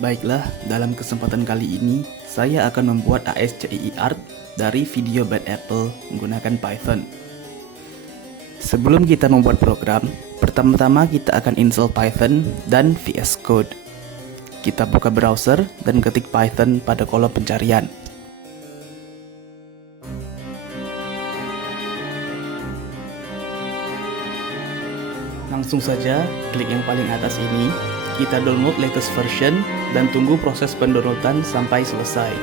Baiklah, dalam kesempatan kali ini, saya akan membuat ASCII art dari video Bad Apple menggunakan Python. Sebelum kita membuat program, pertama-tama kita akan install Python dan VS Code. Kita buka browser dan ketik Python pada kolom pencarian. Langsung saja klik yang paling atas ini, kita download latest version dan tunggu proses pendownloadan sampai selesai.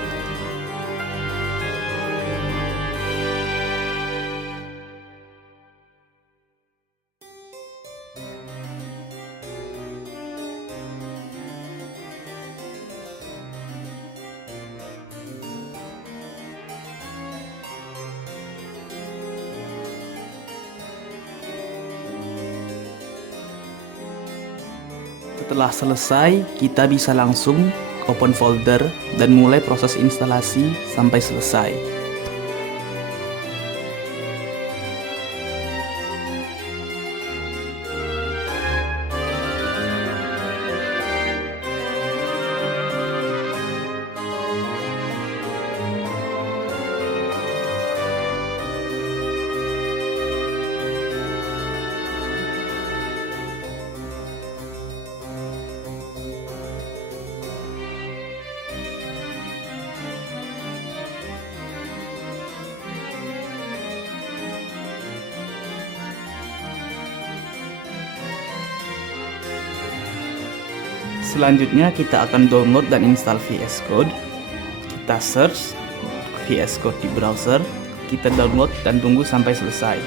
Setelah selesai, kita bisa langsung open folder dan mulai proses instalasi sampai selesai. Selanjutnya kita akan download dan install VS Code. Kita search VS Code di browser, kita download dan tunggu sampai selesai.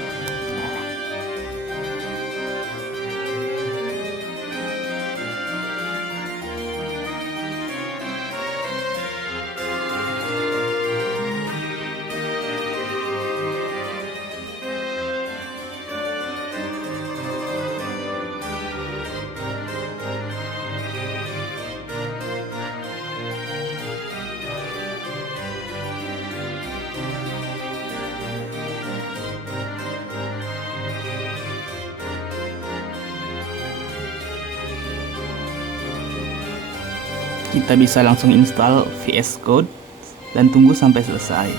Kita bisa langsung install VS Code dan tunggu sampai selesai.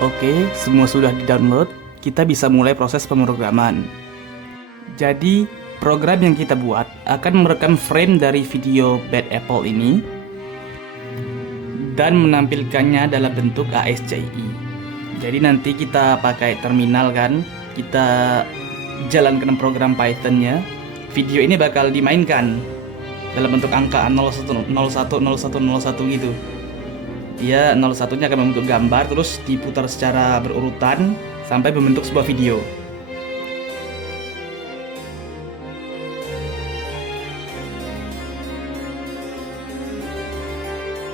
Oke, semua sudah di-download, kita bisa mulai proses pemrograman. Jadi, program yang kita buat akan merekam frame dari video Bad Apple ini dan menampilkannya dalam bentuk ASCII. Jadi nanti kita pakai terminal kan, kita jalankan program Python-nya. Video ini bakal dimainkan dalam bentuk angka 01, 01, 01, 01 gitu. Dia 01-nya akan membentuk gambar, terus diputar secara berurutan sampai membentuk sebuah video.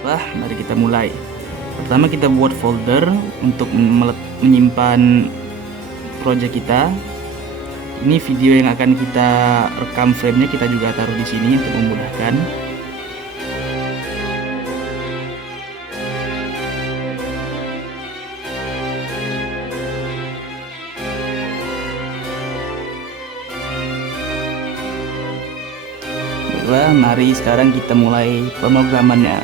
Mari kita mulai. Pertama kita buat folder untuk menyimpan project kita. Ini video yang akan kita rekam frame-nya, kita juga taruh di sini untuk memudahkan. Mari sekarang kita mulai pemrogramannya.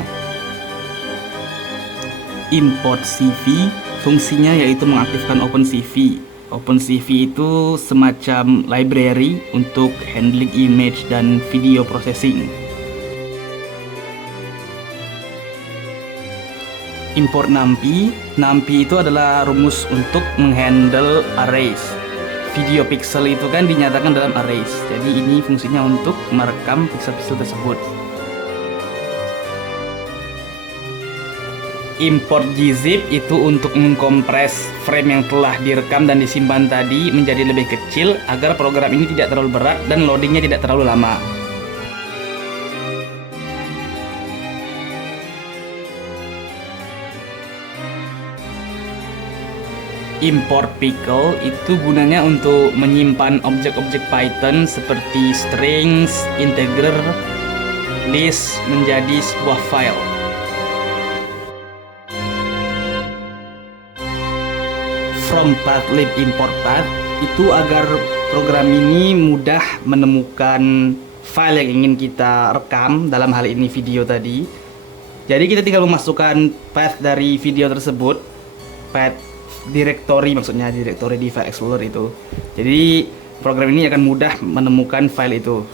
Import CV, fungsinya yaitu mengaktifkan OpenCV. OpenCV itu semacam library untuk handling image dan video processing. Import NumPy. NumPy itu adalah rumus untuk menghandle arrays. Video pixel itu kan dinyatakan dalam arrays. Jadi ini fungsinya untuk merekam pixel-pixel tersebut. Import gzip itu untuk mengkompres frame yang telah direkam dan disimpan tadi menjadi lebih kecil agar program ini tidak terlalu berat dan loadingnya tidak terlalu lama. Import pickle itu gunanya untuk menyimpan objek-objek Python seperti strings, integer, list menjadi sebuah file. From path lib import path itu agar program ini mudah menemukan file yang ingin kita rekam, dalam hal ini video tadi. Jadi kita tinggal memasukkan path dari video tersebut, path directory, maksudnya directory di file explorer itu. Jadi program ini akan mudah menemukan file itu.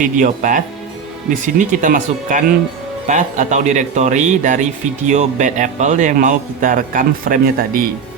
Video path. Di sini kita masukkan path atau directory dari video Bad Apple yang mau kita rekam framenya tadi.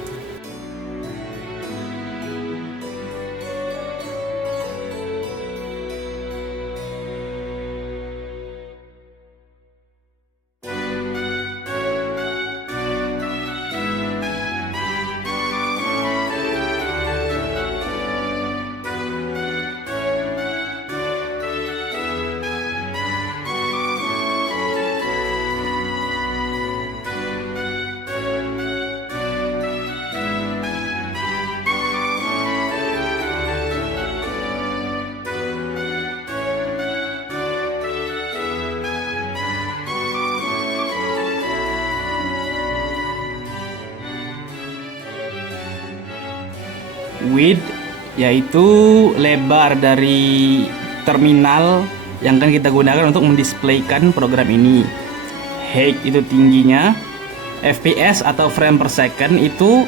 Width yaitu lebar dari terminal yang akan kita gunakan untuk mendisplaykan program ini. Height itu tingginya. FPS atau frame per second itu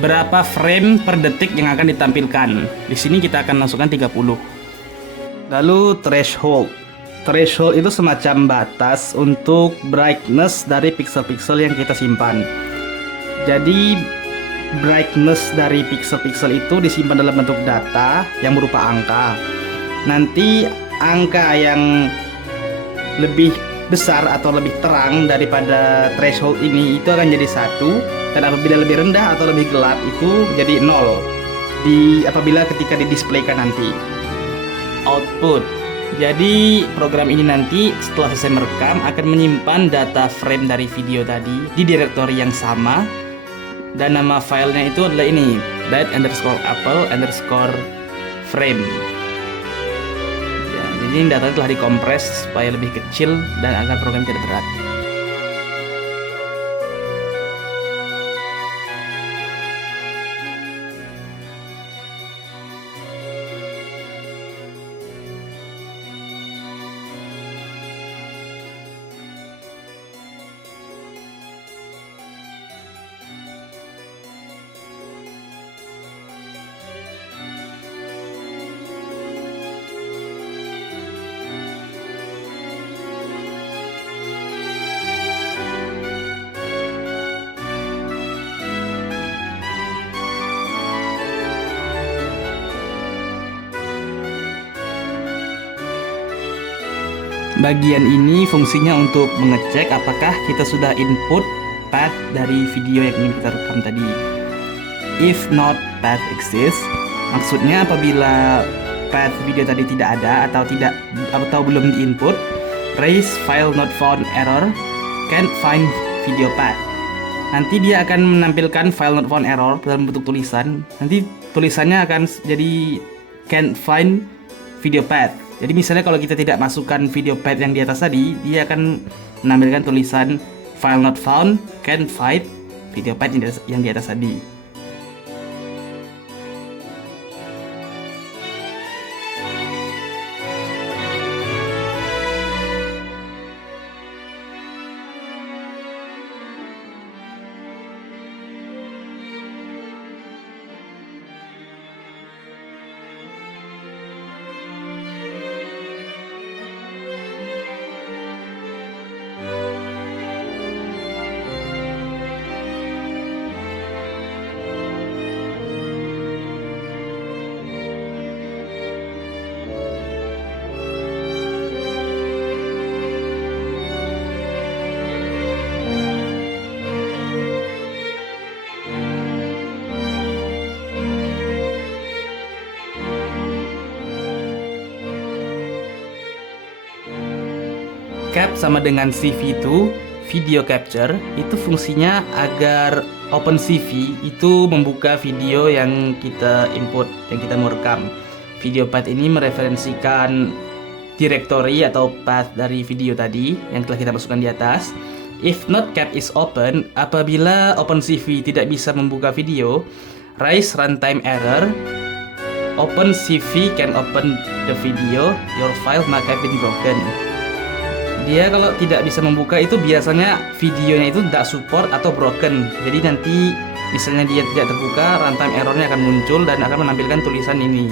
berapa frame per detik yang akan ditampilkan. Di sini kita akan masukkan 30. Lalu threshold. Threshold itu semacam batas untuk brightness dari pixel-pixel yang kita simpan. Jadi brightness dari pixel-pixel itu disimpan dalam bentuk data yang berupa angka. Nanti angka yang lebih besar atau lebih terang daripada threshold ini itu akan jadi 1, dan apabila lebih rendah atau lebih gelap itu jadi 0 apabila ketika didisplaykan nanti. Output. Jadi program ini nanti setelah selesai merekam akan menyimpan data frame dari video tadi di directory yang sama. Dan nama filenya itu adalah ini, bad_apple_frame. Ya, jadi data telah dikompres supaya lebih kecil dan agar program tidak berat. Bagian ini fungsinya untuk mengecek apakah kita sudah input path dari video yang ingin kita rekam tadi. If not path exists, maksudnya apabila path video tadi tidak ada atau belum diinput, raise file not found error, can't find video path. Nanti dia akan menampilkan file not found error dalam bentuk tulisan. Nanti tulisannya akan jadi can't find video path. Jadi misalnya kalau kita tidak masukkan video path yang di atas tadi, dia akan menampilkan tulisan file not found, can't find video path yang di atas tadi. Cap sama dengan CV itu, video capture, itu fungsinya agar OpenCV itu membuka video yang kita input, yang kita mau rekam. Video path ini mereferensikan directory atau path dari video tadi yang telah kita masukkan di atas. If not cap is open, apabila OpenCV tidak bisa membuka video, raise runtime error. OpenCV can open the video, your file might have been broken. Dia kalau tidak bisa membuka itu biasanya videonya itu tidak support atau broken. Jadi nanti misalnya dia tidak terbuka, runtime errornya akan muncul dan akan menampilkan tulisan ini.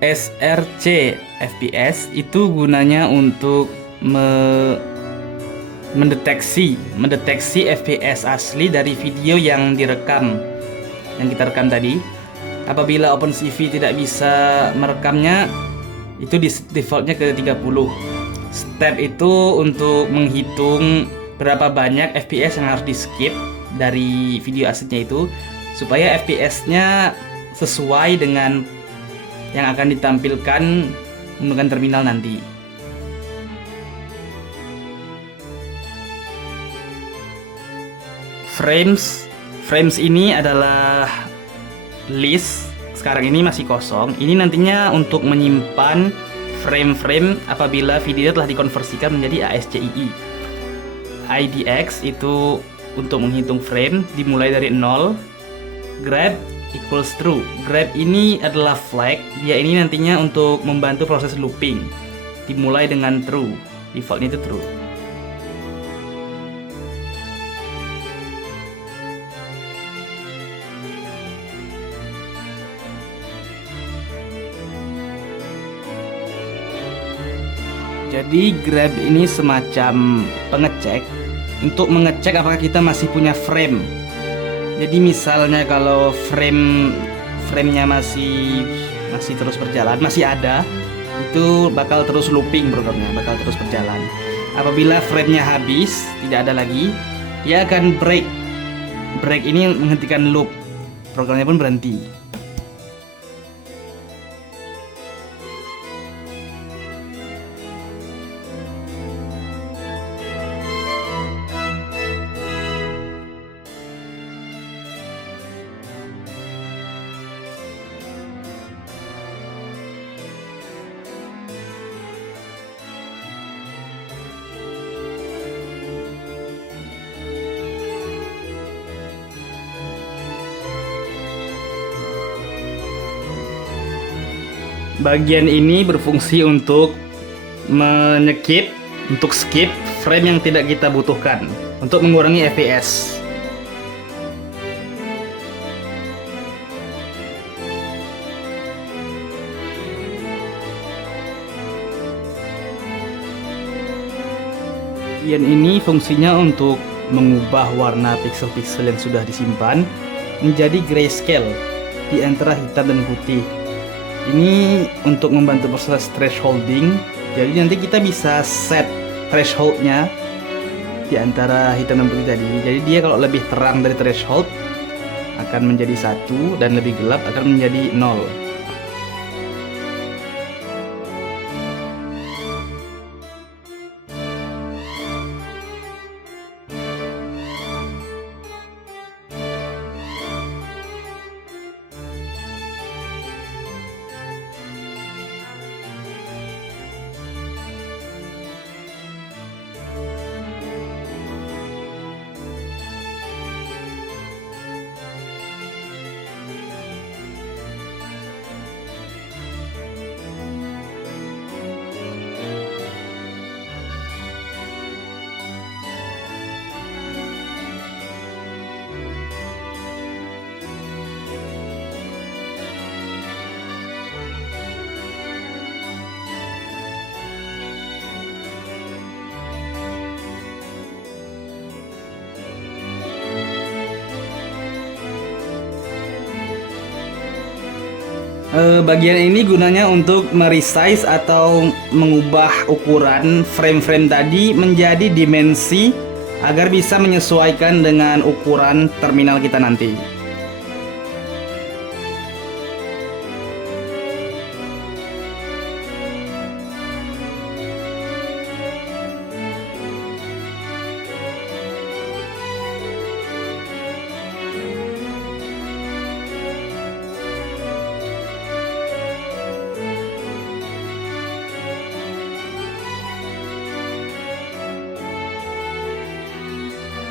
SRC FPS itu gunanya untuk mendeteksi FPS asli dari video yang direkam, yang kita rekam tadi. Apabila OpenCV tidak bisa merekamnya, itu defaultnya ke 30. Step itu untuk menghitung berapa banyak FPS yang harus di skip dari video aslinya itu, supaya FPS-nya sesuai dengan yang akan ditampilkan menggunakan terminal nanti. Frames ini adalah list. Sekarang ini masih kosong. Ini nantinya untuk menyimpan frame-frame apabila video telah dikonversikan menjadi ASCII. IDX itu untuk menghitung frame dimulai dari 0. Grab equals true. Grab ini adalah flag. Dia ini nantinya untuk membantu proses looping. Dimulai dengan true. Defaultnya itu true. Jadi Grab ini semacam pengecek untuk mengecek apakah kita masih punya frame. Jadi misalnya kalau frame-nya masih terus berjalan, masih ada, itu bakal terus looping programnya, bakal terus berjalan. Apabila frame-nya habis, tidak ada lagi, dia akan break. Break ini menghentikan loop. Programnya pun berhenti. Bagian ini berfungsi untuk skip frame yang tidak kita butuhkan untuk mengurangi FPS. Bagian ini fungsinya untuk mengubah warna pixel-pixel yang sudah disimpan menjadi grayscale di antara hitam dan putih. Ini untuk membantu proses thresholding. Jadi nanti kita bisa set thresholdnya di antara hitam dan putih tadi. Jadi dia kalau lebih terang dari threshold akan menjadi 1 dan lebih gelap akan menjadi 0. Bagian ini gunanya untuk meresize atau mengubah ukuran frame-frame tadi menjadi dimensi agar bisa menyesuaikan dengan ukuran terminal kita nanti.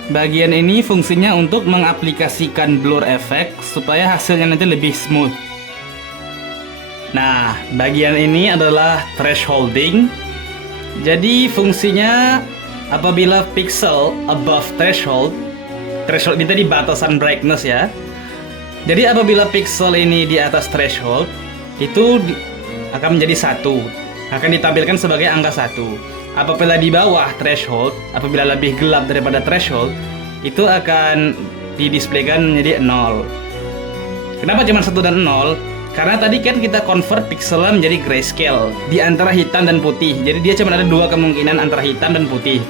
Bagian ini fungsinya untuk mengaplikasikan blur effect supaya hasilnya nanti lebih smooth. Nah, bagian ini adalah thresholding. Jadi fungsinya apabila pixel above threshold, threshold ini tadi batasan brightness ya. Jadi apabila pixel ini di atas threshold, itu akan menjadi 1, akan ditampilkan sebagai angka 1. Apabila di bawah threshold, apabila lebih gelap daripada threshold, itu akan didisplaykan menjadi 0. Kenapa cuma 1 dan 0? Karena tadi kan kita convert pixelnya menjadi grayscale di antara hitam dan putih. Jadi dia cuma ada 2 kemungkinan antara hitam dan putih.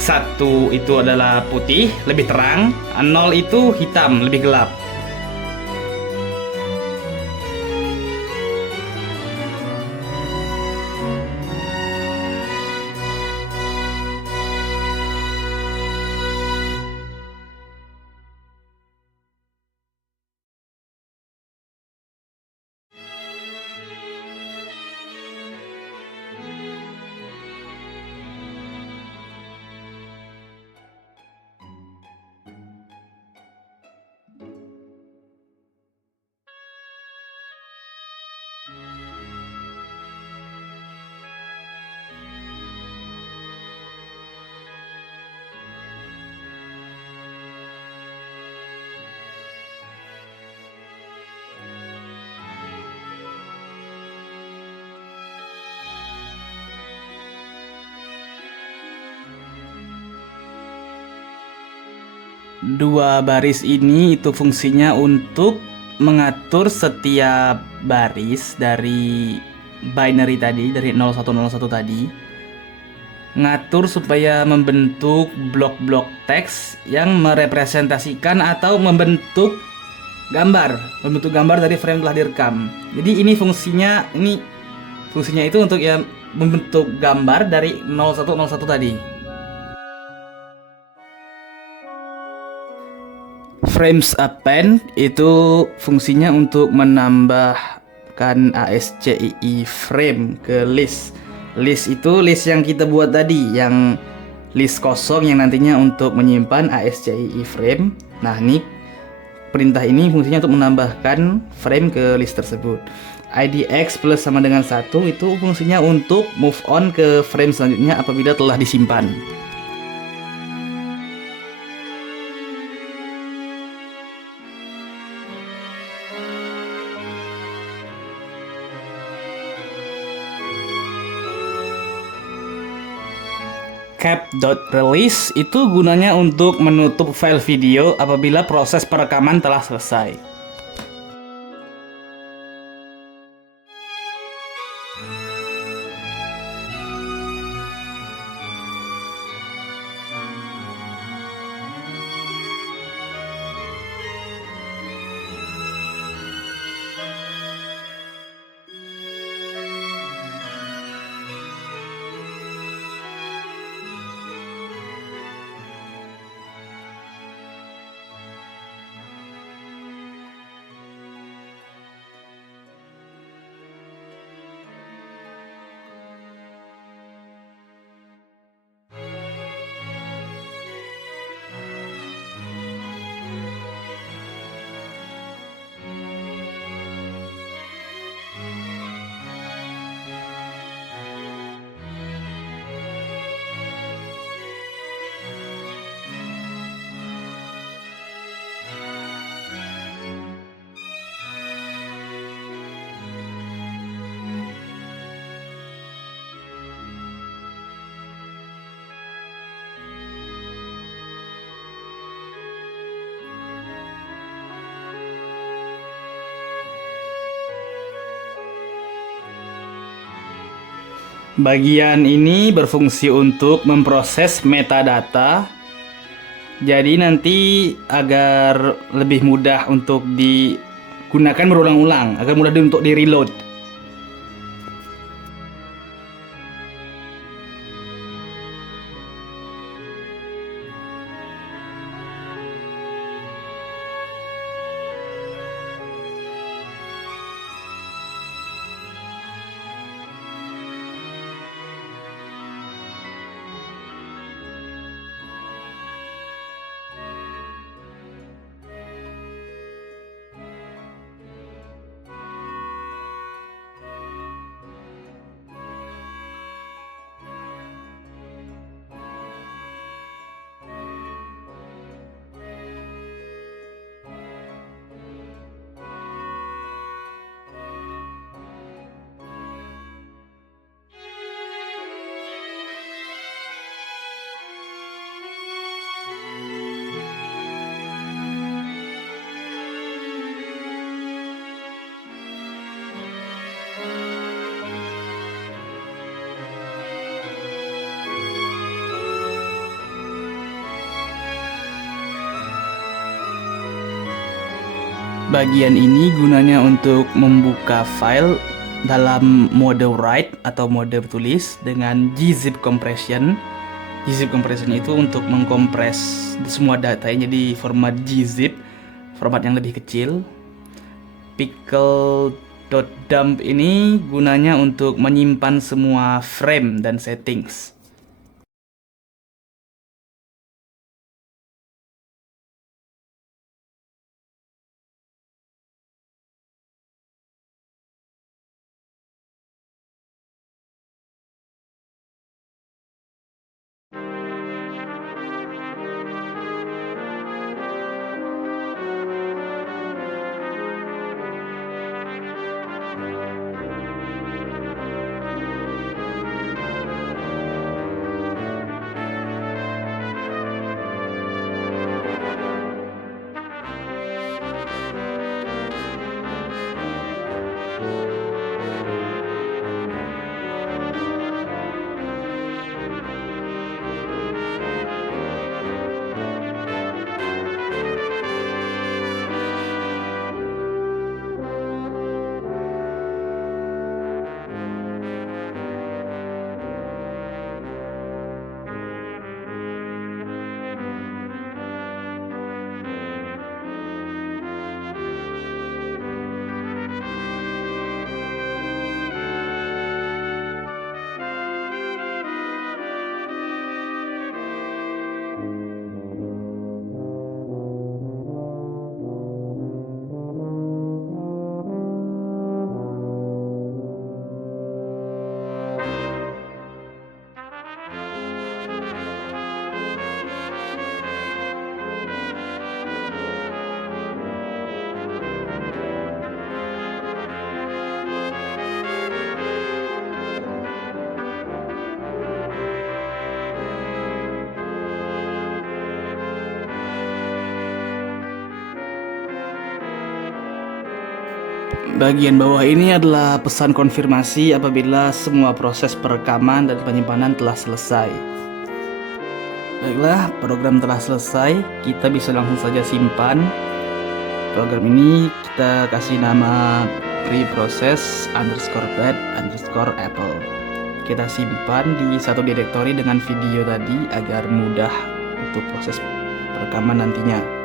1 itu adalah putih, lebih terang. 0 itu hitam, lebih gelap. Dua baris ini itu fungsinya untuk mengatur setiap baris dari binary tadi, dari 0101 tadi, ngatur supaya membentuk blok-blok teks yang merepresentasikan atau membentuk gambar dari frame telah direkam. Jadi ini fungsinya itu untuk ya membentuk gambar dari 0101 tadi. Frames append itu fungsinya untuk menambahkan ASCII frame ke list. List itu list yang kita buat tadi, yang list kosong yang nantinya untuk menyimpan ASCII frame. Nah, ini perintah ini fungsinya untuk menambahkan frame ke list tersebut. IDX plus sama dengan 1 itu fungsinya untuk move on ke frame selanjutnya apabila telah disimpan. Cap.release itu gunanya untuk menutup file video apabila proses perekaman telah selesai. Bagian ini berfungsi untuk memproses metadata. Jadi nanti agar lebih mudah untuk digunakan berulang-ulang, agar mudah untuk di-reload. Bagian ini gunanya untuk membuka file dalam mode write atau mode tulis dengan gzip compression. Gzip compression itu untuk mengkompres semua datanya jadi format gzip, format yang lebih kecil. Pickle.dump ini gunanya untuk menyimpan semua frame dan settings. Bagian bawah ini adalah pesan konfirmasi apabila semua proses perekaman dan penyimpanan telah selesai. Baiklah, program telah selesai, kita bisa langsung saja simpan. Program ini kita kasih nama preprocess_bed_apple. Kita simpan di satu direktori dengan video tadi agar mudah untuk proses perekaman nantinya.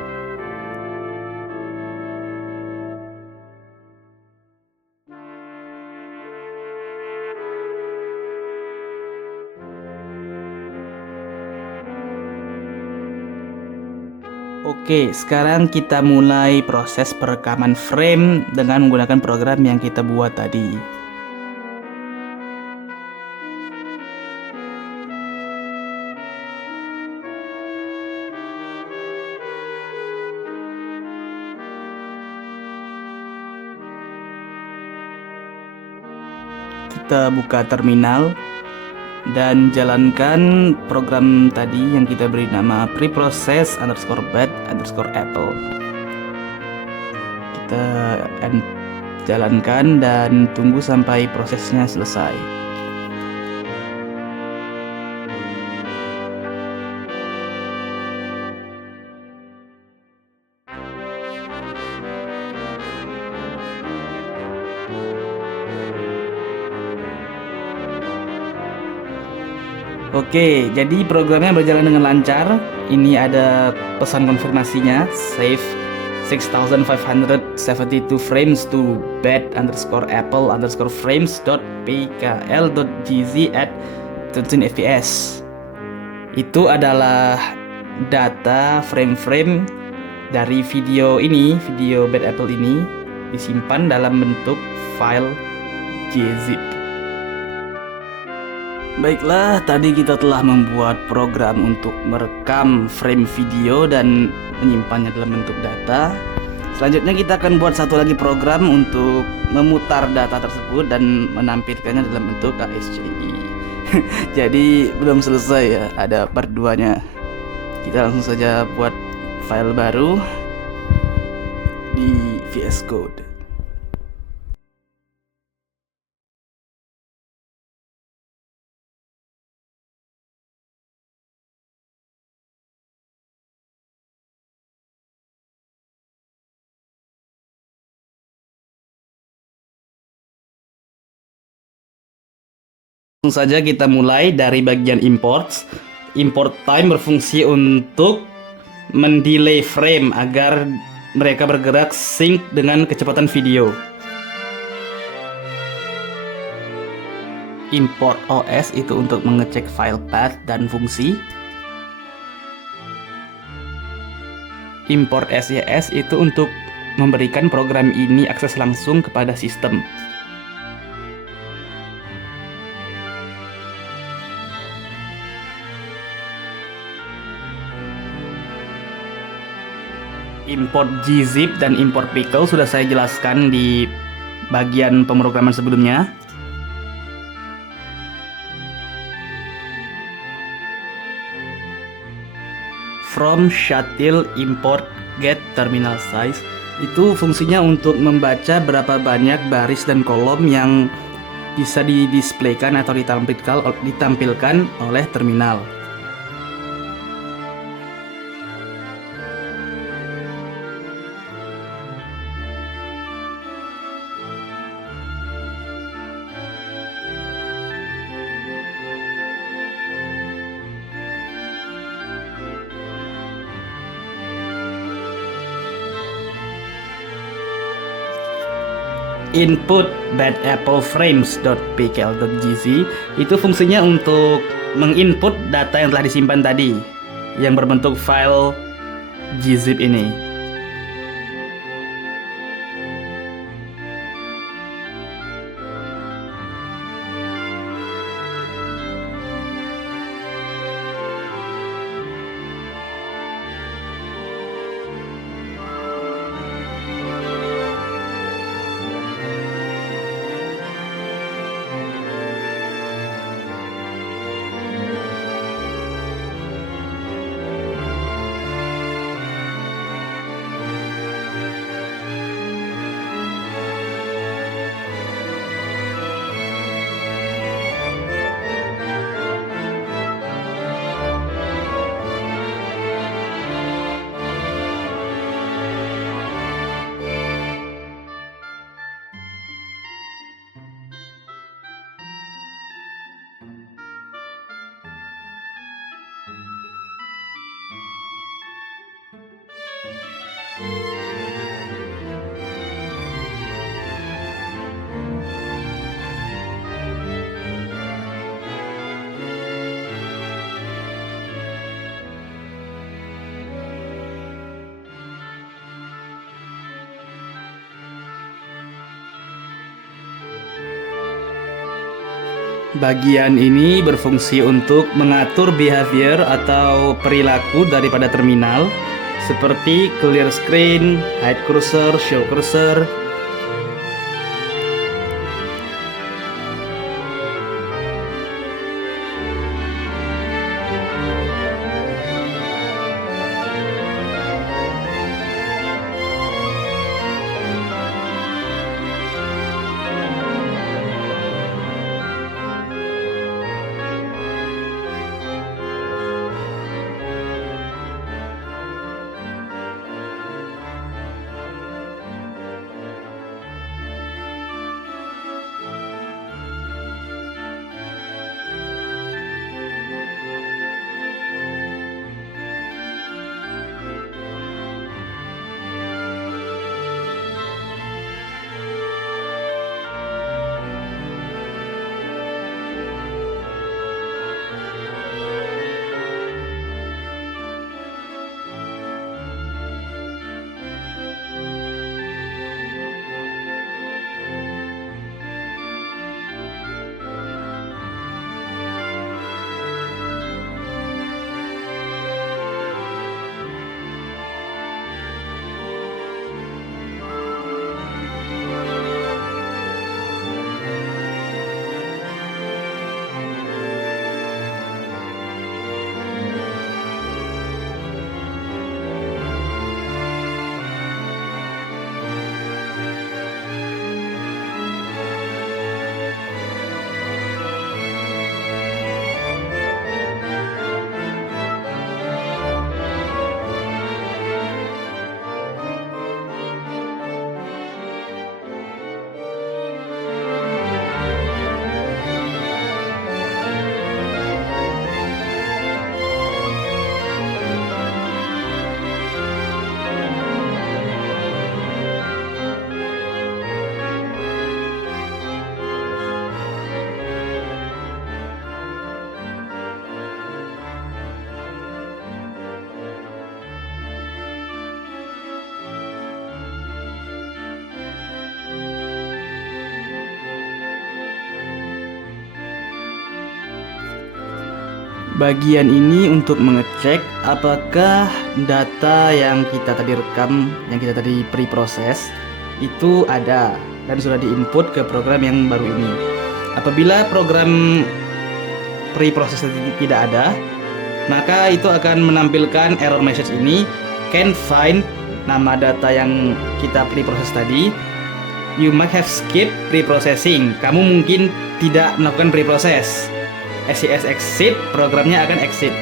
Oke, sekarang kita mulai proses perekaman frame dengan menggunakan program yang kita buat tadi. Kita buka terminal dan jalankan program tadi yang kita beri nama preprocess_bed_apple. Kita jalankan dan tunggu sampai prosesnya selesai. Oke, jadi programnya berjalan dengan lancar. Ini ada pesan konfirmasinya, save 6572 frames to bed_apple_frames.pkl.gz at 13 fps. Itu adalah data frame-frame dari video ini, video Bad Apple ini disimpan dalam bentuk file gzip. Baiklah, tadi kita telah membuat program untuk merekam frame video dan menyimpannya dalam bentuk data. Selanjutnya kita akan buat satu lagi program untuk memutar data tersebut dan menampilkannya dalam bentuk ASCII. Jadi belum selesai ya, ada part 2-nya. Kita langsung saja buat file baru di VS Code. Langsung saja kita mulai dari bagian imports. Import time berfungsi untuk mendelay frame agar mereka bergerak sync dengan kecepatan video. Import OS itu untuk mengecek file path dan fungsi. Import SYS itu untuk memberikan program ini akses langsung kepada sistem. Import gzip dan import pickle sudah saya jelaskan di bagian pemrograman sebelumnya. From shuttle import get terminal size itu fungsinya untuk membaca berapa banyak baris dan kolom yang bisa didisplaykan atau ditampilkan oleh terminal. Input badapplepframes.pkl.gz itu fungsinya untuk menginput data yang telah disimpan tadi yang berbentuk file gzip ini. Bagian ini berfungsi untuk mengatur behavior atau perilaku daripada terminal seperti clear screen, hide cursor, show cursor. Bagian ini untuk mengecek apakah data yang kita tadi rekam, yang kita tadi pre-proses itu ada dan sudah diinput ke program yang baru ini. Apabila program pre-proses tidak ada, maka itu akan menampilkan error message ini, can't find nama data yang kita pre-proses tadi. You might have skipped pre-processing. Kamu mungkin tidak melakukan pre-proses. SCS exit, programnya akan exit.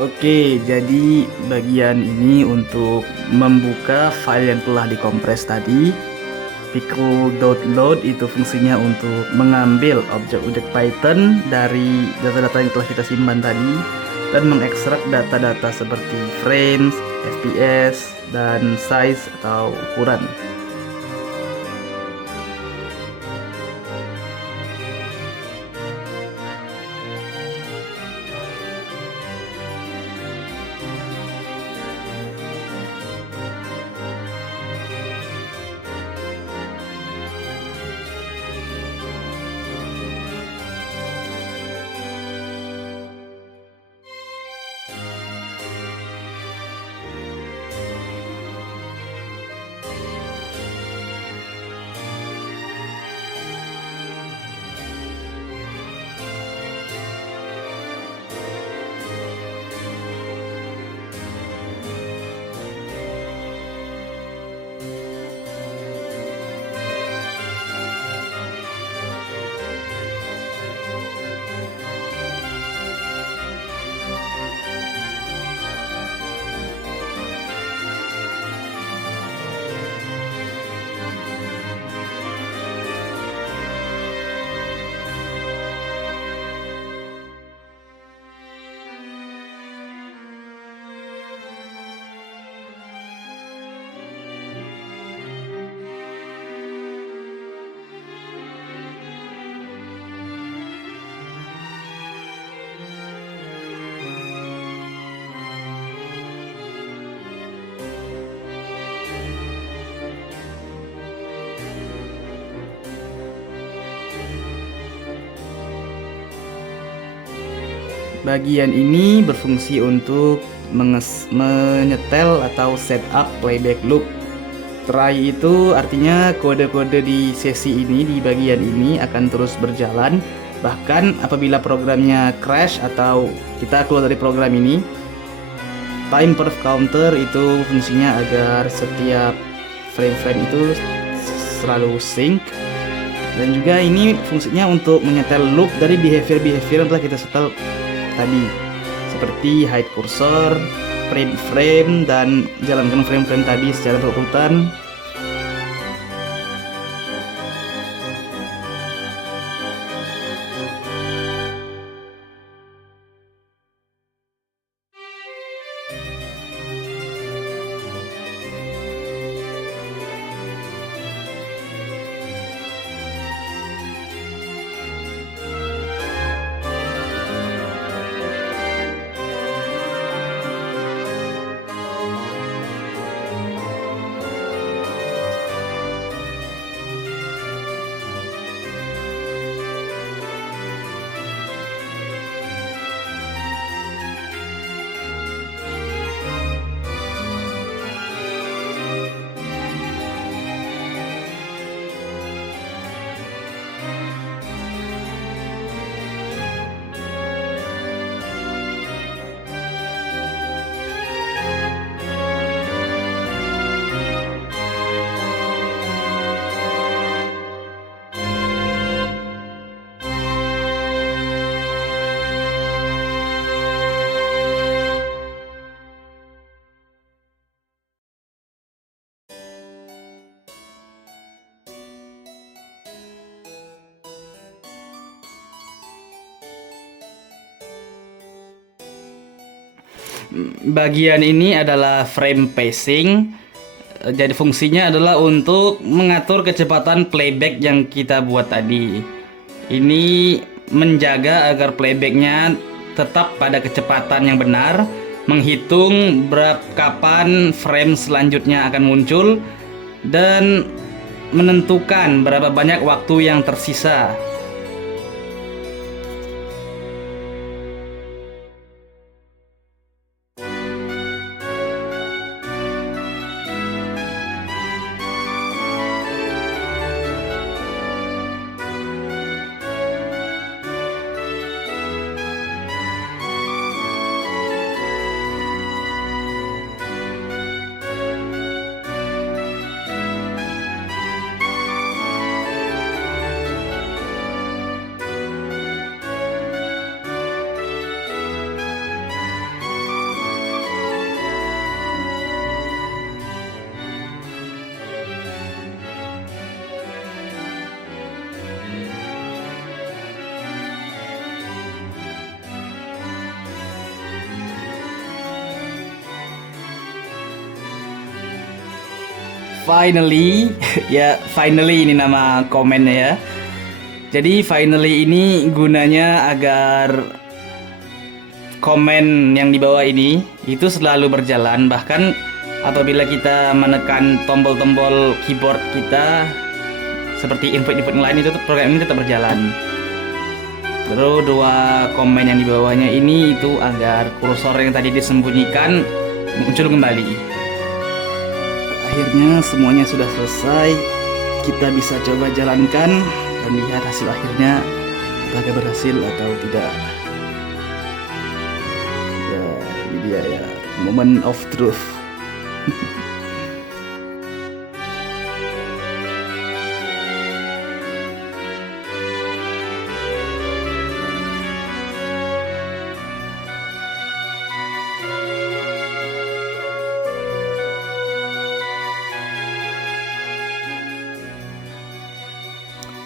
Oke, jadi bagian ini untuk membuka file yang telah dikompres tadi. Pickle.load itu fungsinya untuk mengambil objek-objek Python dari data-data yang telah kita simpan tadi dan mengekstrak data-data seperti frames, FPS, dan size atau ukuran. Bagian ini berfungsi untuk menyetel atau setup playback loop. Try itu artinya kode-kode di sesi ini, di bagian ini akan terus berjalan. Bahkan apabila programnya crash atau kita keluar dari program ini, time perf counter itu fungsinya agar setiap frame-frame itu selalu sync. Dan juga ini fungsinya untuk menyetel loop dari behavior yang telah kita setel tadi, seperti hide cursor, print frame, dan jalankan frame-frame tadi secara berurutan. Bagian ini adalah frame pacing. Jadi fungsinya adalah untuk mengatur kecepatan playback yang kita buat tadi. Ini menjaga agar playbacknya tetap pada kecepatan yang benar, menghitung kapan frame selanjutnya akan muncul, dan menentukan berapa banyak waktu yang tersisa. Finally, ya finally ini nama komennya ya. Jadi finally ini gunanya agar komen yang di bawah ini itu selalu berjalan, bahkan apabila kita menekan tombol-tombol keyboard kita seperti input-input lain, itu program ini tetap berjalan. Terus dua komen yang di bawahnya ini itu agar kursor yang tadi disembunyikan muncul kembali. Akhirnya semuanya sudah selesai. Kita bisa coba jalankan dan lihat hasil akhirnya apakah berhasil atau tidak. Ya, ini dia ya, moment of truth.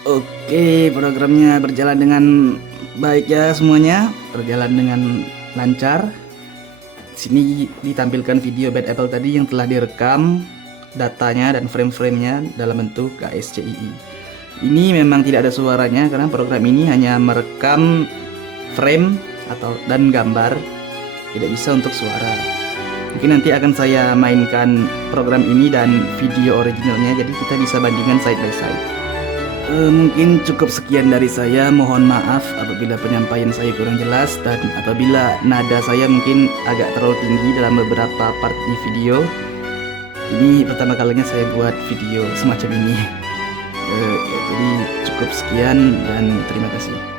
Oke, programnya berjalan dengan baik ya semuanya, berjalan dengan lancar. Sini ditampilkan video Bad Apple tadi yang telah direkam datanya dan frame-framenya dalam bentuk ASCII. Ini memang tidak ada suaranya karena program ini hanya merekam frame dan gambar, tidak bisa untuk suara. Mungkin nanti akan saya mainkan program ini dan video originalnya, jadi kita bisa bandingkan side by side. Mungkin cukup sekian dari saya. Mohon maaf apabila penyampaian saya kurang jelas dan apabila nada saya mungkin agak terlalu tinggi dalam beberapa part di video. Ini pertama kalinya saya buat video semacam ini. Jadi cukup sekian dan terima kasih.